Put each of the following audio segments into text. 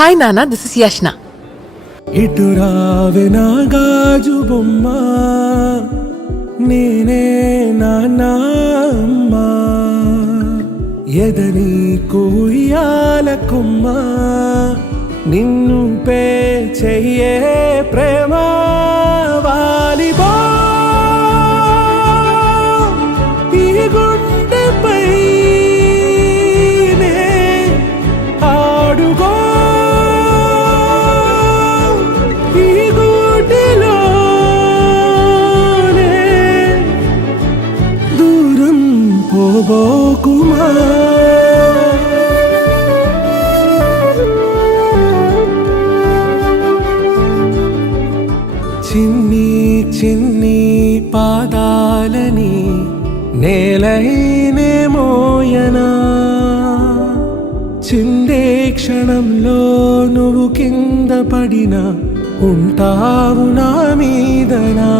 Hi నానా, this is Yashna. ఇటు రావే నా గాజు బొమ్మ, నేనే నాన్న అమ్మ, ఎదని కుయ్యాల కొమ్మ, నిన్ను పే చెయ్యే ప్రేమ వాలిబా ఈ గుండెపై ఆడుగో ఈ గుడిలోనే దూరం పోబోకుమా. చిన్ని చిన్ని పాదాలని నేలైనే మోయనా, చిందే క్షణంలో నువ్వు కింద పడినా ఉంటావు నా మీదనా.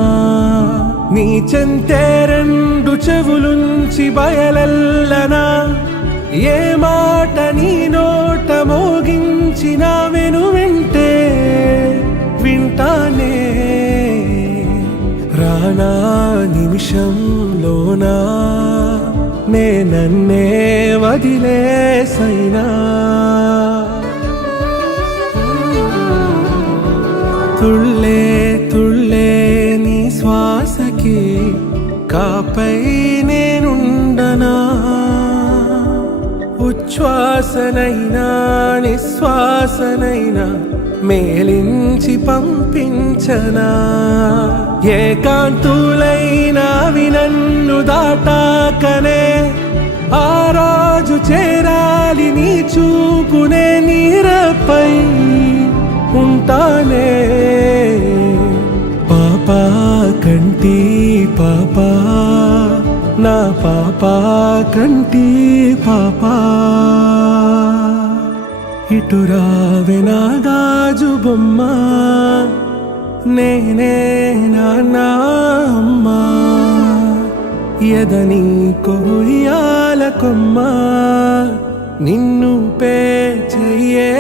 నీ చెంతే రెండు చెవులుంచి బయలెల్లనా, ఏ మాట నీ నోట మోగించిన వెను వింటే వింటానే. రానా నిమిషంలోనా నే నన్నే వదిలేసైనా, తుళ్ళే తుళ్ళే నీ శ్వాసకి కాపై నేనుండనా, ఉచ్ఛ్వాసనైనా నిశ్వాసనైనా మేలించి పంపించనా. ఏకాంతులైనవి నన్ను దాటాకనే ఆ రాజు చేరాలి నీ చూపునే నీరపై ఉంటానే. పాపా కంటి పాపా, నా పాపా కంటి పాపా, ఇటు రావే నా గాజు బొమ్మ, నేనే నాన్న అమ్మ, ఎదని కొయ్యాల కొమ్మ, నిన్ను పే చెయ్యే